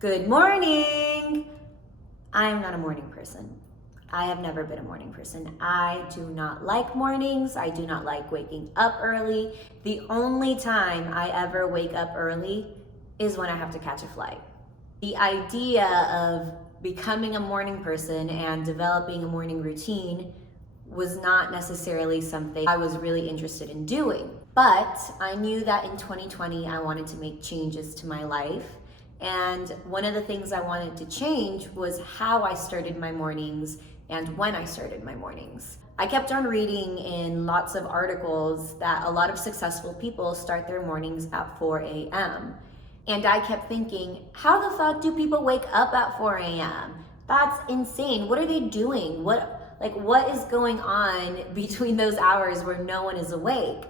Good morning! I'm not a morning person. I have never been a morning person. I do not like mornings. I do not like waking up early. The only time I ever wake up early is when I have to catch a flight. The idea of becoming a morning person and developing a morning routine was not necessarily something I was really interested in doing. But I knew that in 2020 I wanted to make changes to my life. And one of the things I wanted to change was how I started my mornings and when I started my mornings. I kept on reading in lots of articles that a lot of successful people start their mornings at 4 a.m. And I kept thinking, how the fuck do people wake up at 4 a.m.? That's insane. What are they doing? What is going on between those hours where no one is awake?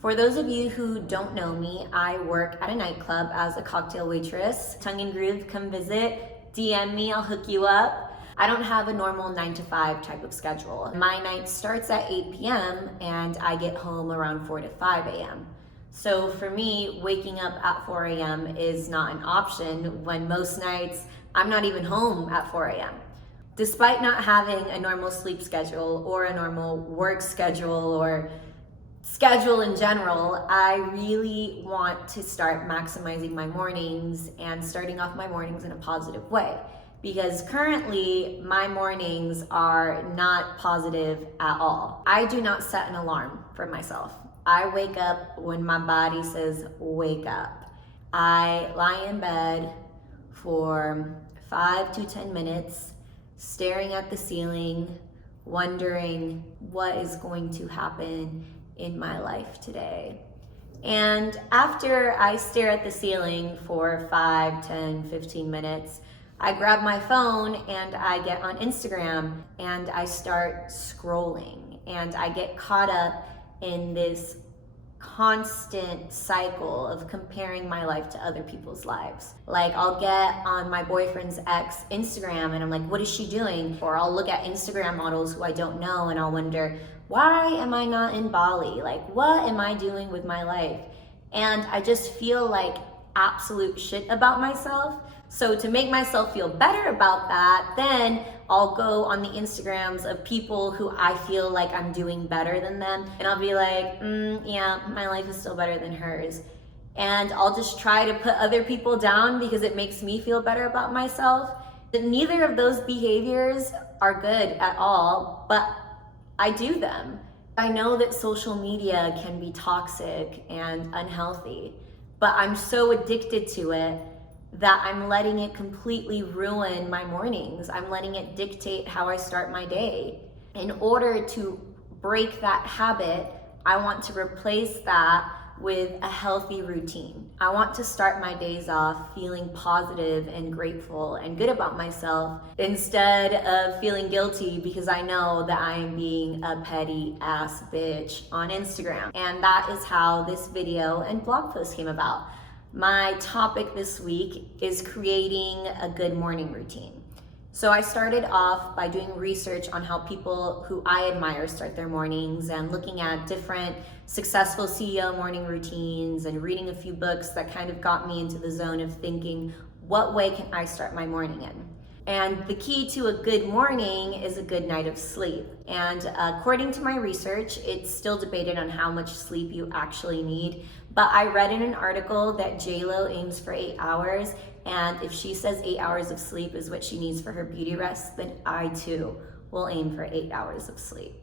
For those of you who don't know me, I work at a nightclub as a cocktail waitress. Tongue and Groove, come visit, DM me, I'll hook you up. I don't have a normal 9 to 5 type of schedule. My night starts at 8 p.m. and I get home around 4 to 5 a.m. So for me, waking up at 4 a.m. is not an option when most nights I'm not even home at 4 a.m. Despite not having a normal sleep schedule or a normal work schedule or schedule in general, I really want to start maximizing my mornings and starting off my mornings in a positive way. Because currently my mornings are not positive at all. I do not set an alarm for myself. I wake up when my body says wake up. I lie in bed for 5 to 10 minutes, staring at the ceiling, wondering what is going to happen in my life today. And after I stare at the ceiling for 5, 10, 15 minutes, I grab my phone and I get on Instagram and I start scrolling, and I get caught up in this constant cycle of comparing my life to other people's lives. Like, I'll get on my boyfriend's ex Instagram and I'm like, what is she doing? Or I'll look at Instagram models who I don't know and I'll wonder, why am I not in Bali? Like, what am I doing with my life? And I just feel like absolute shit about myself. So to make myself feel better about that, then I'll go on the Instagrams of people who I feel like I'm doing better than them. And I'll be like, yeah, my life is still better than hers. And I'll just try to put other people down because it makes me feel better about myself. Neither of those behaviors are good at all, but I do them. I know that social media can be toxic and unhealthy, but I'm so addicted to it that I'm letting it completely ruin my mornings. I'm letting it dictate how I start my day. In order to break that habit, I want to replace that with a healthy routine. I want to start my days off feeling positive and grateful and good about myself instead of feeling guilty because I know that I am being a petty ass bitch on Instagram. And that is how this video and blog post came about. My topic this week is creating a good morning routine. So I started off by doing research on how people who I admire start their mornings and looking at different successful CEO morning routines and reading a few books that kind of got me into the zone of thinking, what way can I start my morning in? And the key to a good morning is a good night of sleep. And according to my research, it's still debated on how much sleep you actually need. But I read in an article that JLo aims for 8 hours. And if she says 8 hours of sleep is what she needs for her beauty rest, then I too will aim for 8 hours of sleep.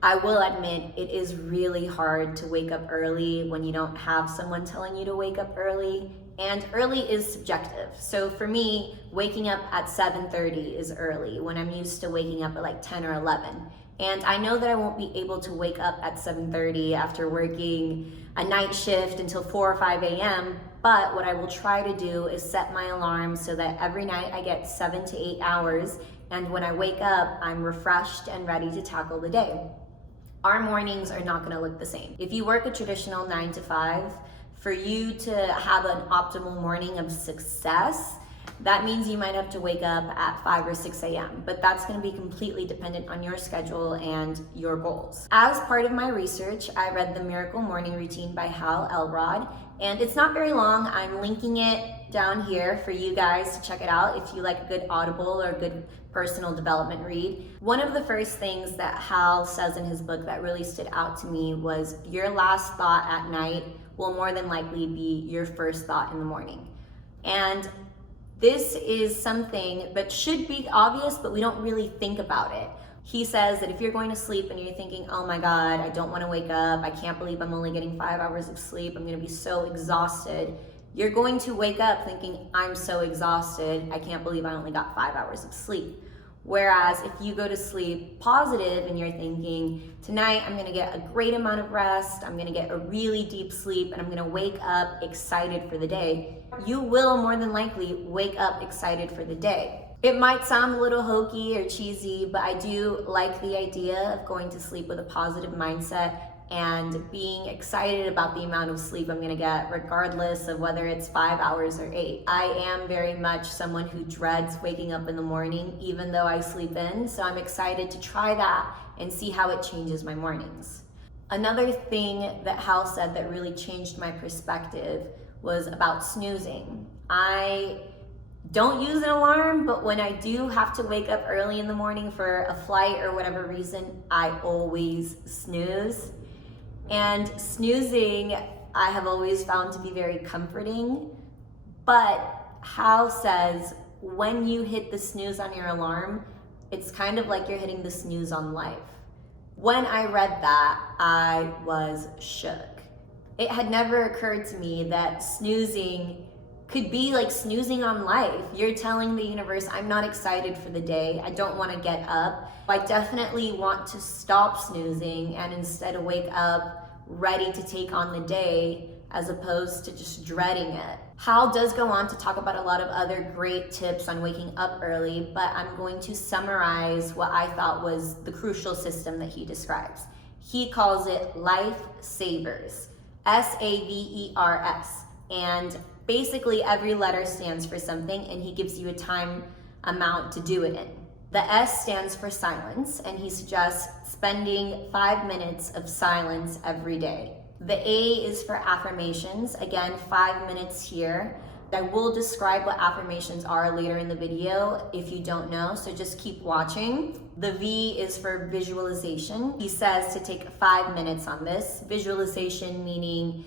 I will admit it is really hard to wake up early when you don't have someone telling you to wake up early. And early is subjective. So for me, waking up at 7:30 is early when I'm used to waking up at like 10 or 11. And I know that I won't be able to wake up at 7:30 after working a night shift until 4 or 5 a.m. But what I will try to do is set my alarm so that every night I get 7 to 8 hours. And when I wake up, I'm refreshed and ready to tackle the day. Our mornings are not gonna look the same. If you work a traditional 9 to 5, for you to have an optimal morning of success, That means you might have to wake up at 5 or 6 a.m., but that's going to be completely dependent on your schedule and your goals. As part of my research, I read The Miracle Morning Routine by Hal Elrod, and it's not very long. I'm linking it down here for you guys to check it out if you like a good audible or a good personal development read. One of the first things that Hal says in his book that really stood out to me was your last thought at night will more than likely be your first thought in the morning. And this is something that should be obvious, but we don't really think about it. He says that if you're going to sleep and you're thinking, oh my God, I don't want to wake up, I can't believe I'm only getting 5 hours of sleep, I'm going to be so exhausted, you're going to wake up thinking, I'm so exhausted, I can't believe I only got 5 hours of sleep. Whereas if you go to sleep positive and you're thinking, tonight I'm gonna get a great amount of rest, I'm gonna get a really deep sleep, and I'm gonna wake up excited for the day, you will more than likely wake up excited for the day. It might sound a little hokey or cheesy, but I do like the idea of going to sleep with a positive mindset and being excited about the amount of sleep I'm gonna get, regardless of whether it's 5 hours or 8. I am very much someone who dreads waking up in the morning, even though I sleep in, so I'm excited to try that and see how it changes my mornings. Another thing that Hal said that really changed my perspective was about snoozing. I don't use an alarm, but when I do have to wake up early in the morning for a flight or whatever reason, I always snooze. And snoozing, I have always found to be very comforting, but Hal says when you hit the snooze on your alarm, it's kind of like you're hitting the snooze on life. When I read that, I was shook. It had never occurred to me that snoozing could be like snoozing on life. You're telling the universe, I'm not excited for the day, I don't want to get up. I definitely want to stop snoozing and instead wake up ready to take on the day as opposed to just dreading it. Hal does go on to talk about a lot of other great tips on waking up early, but I'm going to summarize what I thought was the crucial system that he describes. He calls it life savers, SAVERS, and basically every letter stands for something and he gives you a time amount to do it in. The S stands for silence, and he suggests spending 5 minutes of silence every day. The A is for affirmations, again 5 minutes here. I will describe what affirmations are later in the video if you don't know, so just keep watching. The V is for visualization. He says to take 5 minutes on this. Visualization meaning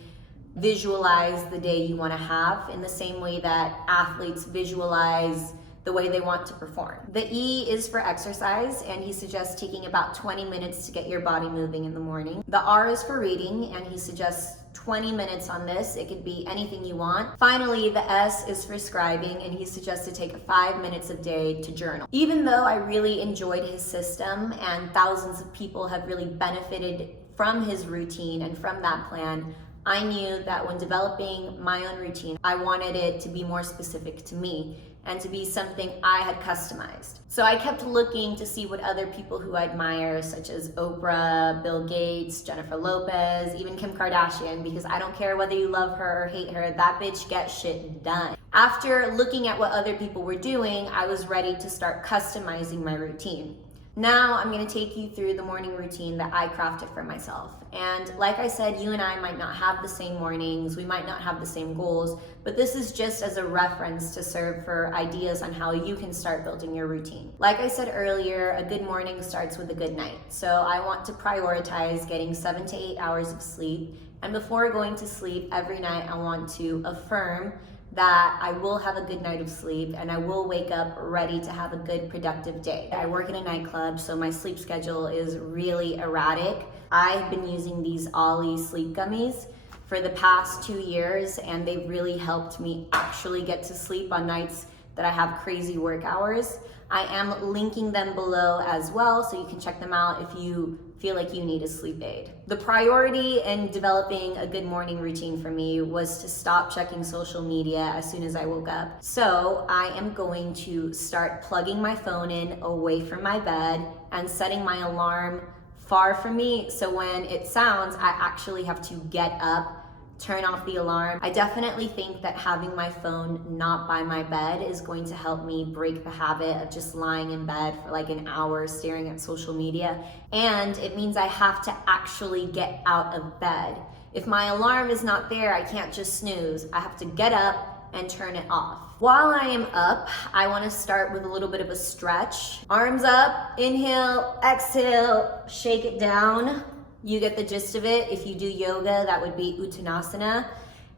visualize the day you want to have in the same way that athletes visualize the way they want to perform. The E is for exercise, and he suggests taking about 20 minutes to get your body moving in the morning. The R is for reading, and he suggests 20 minutes on this. It could be anything you want. Finally, the S is for scribing, and he suggests to take 5 minutes a day to journal. Even though I really enjoyed his system and thousands of people have really benefited from his routine and from that plan, I knew that when developing my own routine, I wanted it to be more specific to me and to be something I had customized. So I kept looking to see what other people who I admire, such as Oprah, Bill Gates, Jennifer Lopez, even Kim Kardashian, because I don't care whether you love her or hate her, that bitch gets shit done. After looking at what other people were doing, I was ready to start customizing my routine. Now I'm gonna take you through the morning routine that I crafted for myself. And like I said, you and I might not have the same mornings, we might not have the same goals, but this is just as a reference to serve for ideas on how you can start building your routine. Like I said earlier, a good morning starts with a good night. So I want to prioritize getting 7 to 8 hours of sleep. And before going to sleep every night, I want to affirm that I will have a good night of sleep and I will wake up ready to have a good productive day. I work in a nightclub, so my sleep schedule is really erratic. I've been using these Olly sleep gummies for the past 2 years, and they've really helped me actually get to sleep on nights that I have crazy work hours. I am linking them below as well, so you can check them out if you feel like you need a sleep aid. The priority in developing a good morning routine for me was to stop checking social media as soon as I woke up. So I am going to start plugging my phone in away from my bed and setting my alarm far from me, so when it sounds, I actually have to get up turn off the alarm. I definitely think that having my phone not by my bed is going to help me break the habit of just lying in bed for like an hour staring at social media. And it means I have to actually get out of bed. If my alarm is not there, I can't just snooze. I have to get up and turn it off. While I am up, I want to start with a little bit of a stretch. Arms up, inhale, exhale, shake it down. You get the gist of it. If you do yoga, that would be Uttanasana.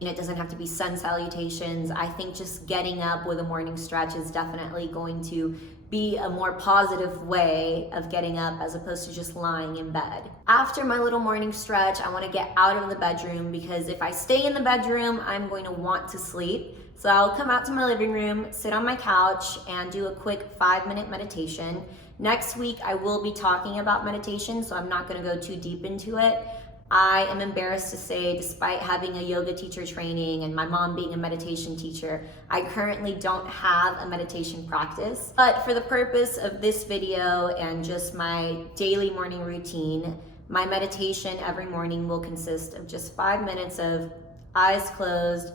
And it doesn't have to be sun salutations. I think just getting up with a morning stretch is definitely going to be a more positive way of getting up as opposed to just lying in bed. After my little morning stretch, I want to get out of the bedroom because if I stay in the bedroom, I'm going to want to sleep. So I'll come out to my living room, sit on my couch, and do a quick 5-minute meditation. Next week, I will be talking about meditation, so I'm not going to go too deep into it. I am embarrassed to say, despite having a yoga teacher training and my mom being a meditation teacher, I currently don't have a meditation practice. But for the purpose of this video and just my daily morning routine, my meditation every morning will consist of just 5 minutes of eyes closed,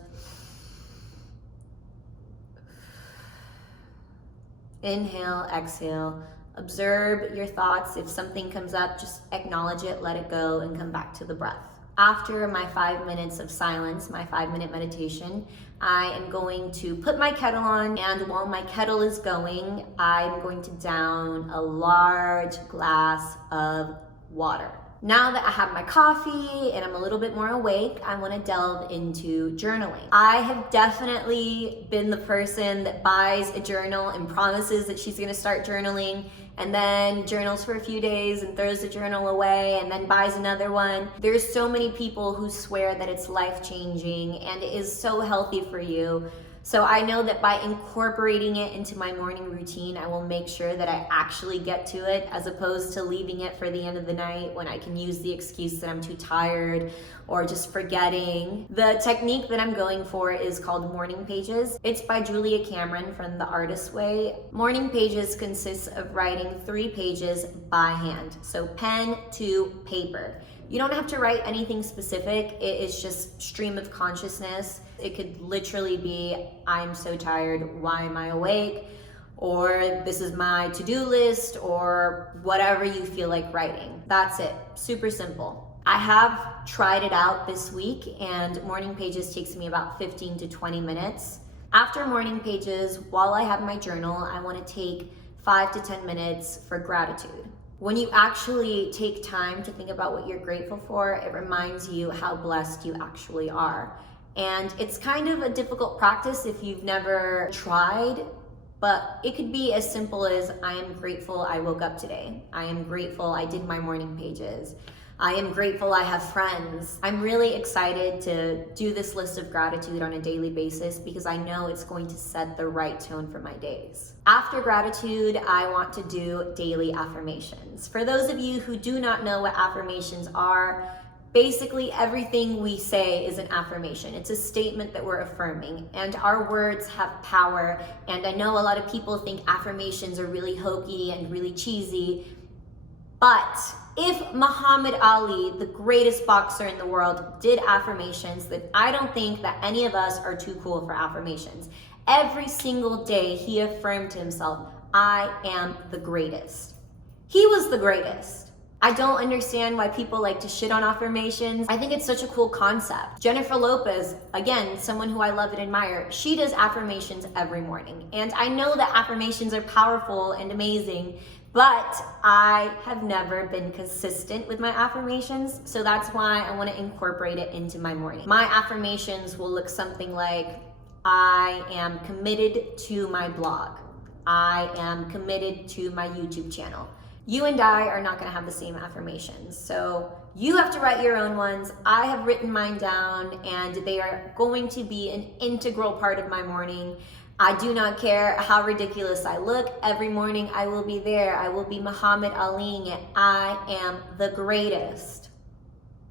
inhale, exhale. Observe your thoughts. If something comes up, just acknowledge it, let it go, and come back to the breath. After my 5 minutes of silence, my 5-minute meditation, I am going to put my kettle on, and while my kettle is going, I'm going to down a large glass of water. Now that I have my coffee and I'm a little bit more awake, I want to delve into journaling. I have definitely been the person that buys a journal and promises that she's going to start journaling and then journals for a few days and throws the journal away and then buys another one. There's so many people who swear that it's life-changing and it is so healthy for you. So I know that by incorporating it into my morning routine, I will make sure that I actually get to it as opposed to leaving it for the end of the night when I can use the excuse that I'm too tired or just forgetting. The technique that I'm going for is called morning pages. It's by Julia Cameron from The Artist's Way. Morning pages consists of writing 3 pages by hand, so pen to paper. You don't have to write anything specific. It is just stream of consciousness. It could literally be, I'm so tired, why am I awake? Or this is my to-do list, or whatever you feel like writing. That's it, super simple. I have tried it out this week and morning pages takes me about 15 to 20 minutes. After morning pages, while I have my journal, I want to take 5 to 10 minutes for gratitude. When you actually take time to think about what you're grateful for, it reminds you how blessed you actually are. And it's kind of a difficult practice if you've never tried, but it could be as simple as, I am grateful I woke up today. I am grateful I did my morning pages. I am grateful I have friends. I'm really excited to do this list of gratitude on a daily basis because I know it's going to set the right tone for my days. After gratitude, I want to do daily affirmations. For those of you who do not know what affirmations are, basically everything we say is an affirmation. It's a statement that we're affirming, and our words have power. And I know a lot of people think affirmations are really hokey and really cheesy, but if Muhammad Ali, the greatest boxer in the world, did affirmations, then I don't think that any of us are too cool for affirmations. Every single day he affirmed to himself, I am the greatest. He was the greatest. I don't understand why people like to shit on affirmations. I think it's such a cool concept. Jennifer Lopez, again, someone who I love and admire, she does affirmations every morning. And I know that affirmations are powerful and amazing, but I have never been consistent with my affirmations, so that's why I want to incorporate it into my morning. My affirmations will look something like, I am committed to my blog. I am committed to my YouTube channel. You and I are not going to have the same affirmations, so you have to write your own ones. I have written mine down, and they are going to be an integral part of my morning. I do not care how ridiculous I look. Every morning I will be there. I will be Muhammad Aliing it. I am the greatest.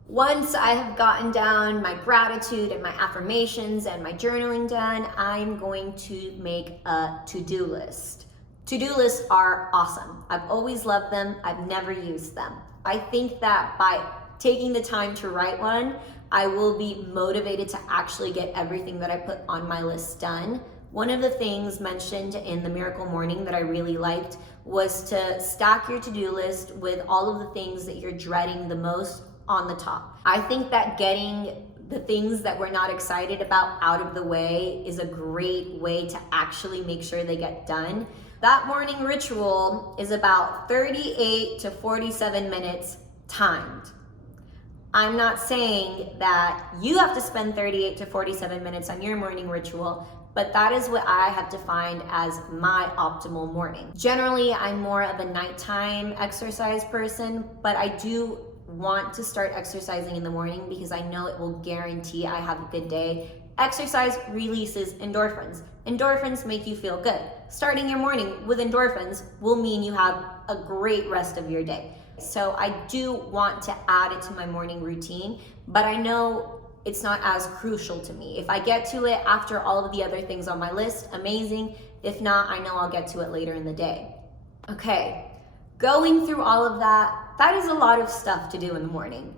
Once I have gotten down my gratitude and my affirmations and my journaling done, I'm going to make a to-do list. To-do lists are awesome. I've always loved them. I've never used them. I think that by taking the time to write one I will be motivated to actually get everything that I put on my list done. One of the things mentioned in the Miracle Morning that I really liked was to stack your to-do list with all of the things that you're dreading the most on the top. I think that getting the things that we're not excited about out of the way is a great way to actually make sure they get done. That morning ritual is about 38 to 47 minutes timed. I'm not saying that you have to spend 38 to 47 minutes on your morning ritual, but that is what I have defined as my optimal morning. Generally, I'm more of a nighttime exercise person, but I do want to start exercising in the morning because I know it will guarantee I have a good day. Exercise releases endorphins. Endorphins make you feel good. Starting your morning with endorphins will mean you have a great rest of your day. So I do want to add it to my morning routine, but I know it's not as crucial to me. If I get to it after all of the other things on my list, amazing. If not, I know I'll get to it later in the day. Okay, going through all of that is a lot of stuff to do in the morning.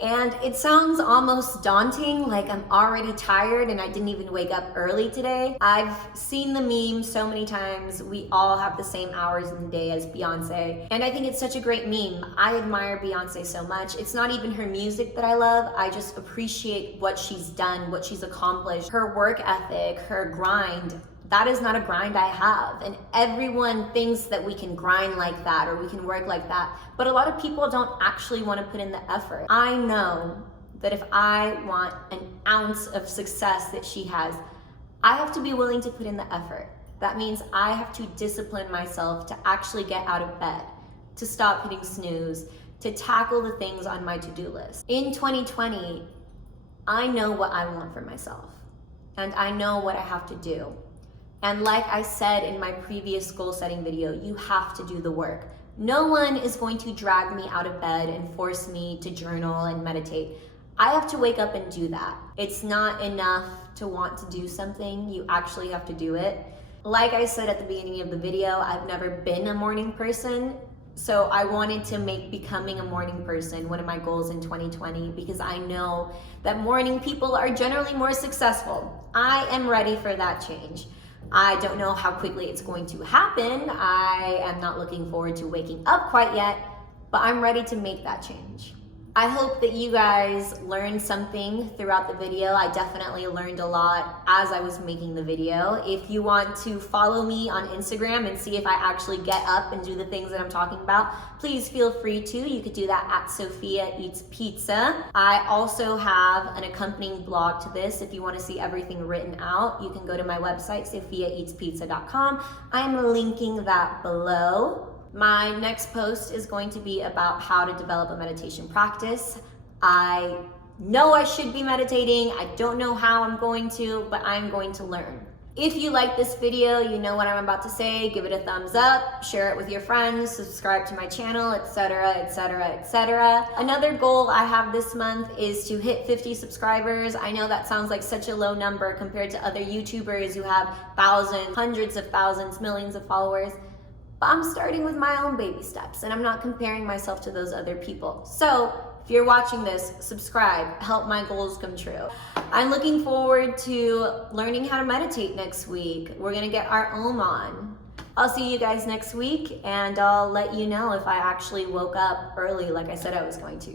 And it sounds almost daunting, like I'm already tired and I didn't even wake up early today. I've seen the meme so many times. We all have the same hours in the day as Beyonce. And I think it's such a great meme. I admire Beyonce so much. It's not even her music that I love. I just appreciate what she's done, what she's accomplished, her work ethic, her grind. That is not a grind I have. And everyone thinks that we can grind like that or we can work like that. But a lot of people don't actually want to put in the effort. I know that if I want an ounce of success that she has, I have to be willing to put in the effort. That means I have to discipline myself to actually get out of bed, to stop hitting snooze, to tackle the things on my to-do list. In 2020, I know what I want for myself, and I know what I have to do. And like I said in my previous goal setting video, you have to do the work. No one is going to drag me out of bed and force me to journal and meditate. I have to wake up and do that. It's not enough to want to do something, you actually have to do it. Like I said at the beginning of the video, I've never been a morning person, so I wanted to make becoming a morning person one of my goals in 2020 because I know that morning people are generally more successful. I am ready for that change. I don't know how quickly it's going to happen. I am not looking forward to waking up quite yet, but I'm ready to make that change. I hope that you guys learned something throughout the video. I definitely learned a lot as I was making the video. If you want to follow me on Instagram and see if I actually get up and do the things that I'm talking about, please feel free to. You could do that at Sophia Eats Pizza. I also have an accompanying blog to this. If you want to see everything written out, you can go to my website, sophiaeatspizza.com. I'm linking that below. My next post is going to be about how to develop a meditation practice. I know I should be meditating. I don't know how I'm going to, but I'm going to learn. If you like this video, you know what I'm about to say, give it a thumbs up, share it with your friends, subscribe to my channel, etc., etc., etc. Another goal I have this month is to hit 50 subscribers. I know that sounds like such a low number compared to other YouTubers who have thousands, hundreds of thousands, millions of followers. But I'm starting with my own baby steps and I'm not comparing myself to those other people. So if you're watching this, subscribe, help my goals come true. I'm looking forward to learning how to meditate next week. We're gonna get our on. I'll see you guys next week and I'll let you know if I actually woke up early like I said I was going to.